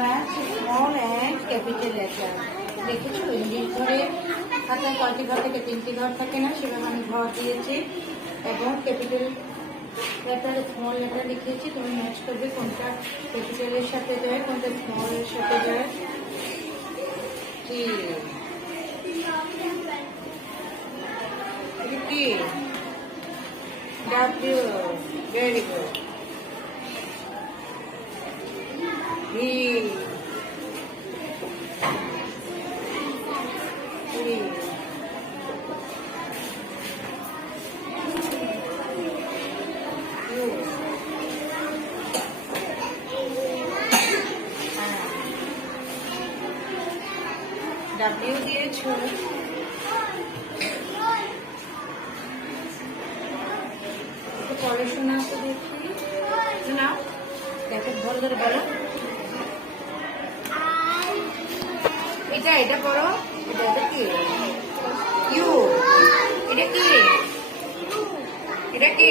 Math small and capital letter দেখেছো ইংলিশ ঘরে খাতায় কয়টি ঘর থেকে 3টি ঘর থাকে না, সেভাবে আমি ঘর দিয়েছি এবং ক্যাপিটাল লেটার স্মল লেটার লিখেছি। তুমি ম্যাচ করবে কোনটা ক্যাপিটালের সাথে যায় কোনটা স্মলের সাথে যায়। কি কি ডাব্লিউ, ভেরি গুড। ডাব্লিউ দিয়েছো, পড়াশোনা তো দেখি না, দেখো ভালো করে বলো। এটা পড়ো, এটা কি ইউ, এটা কি, এটা কি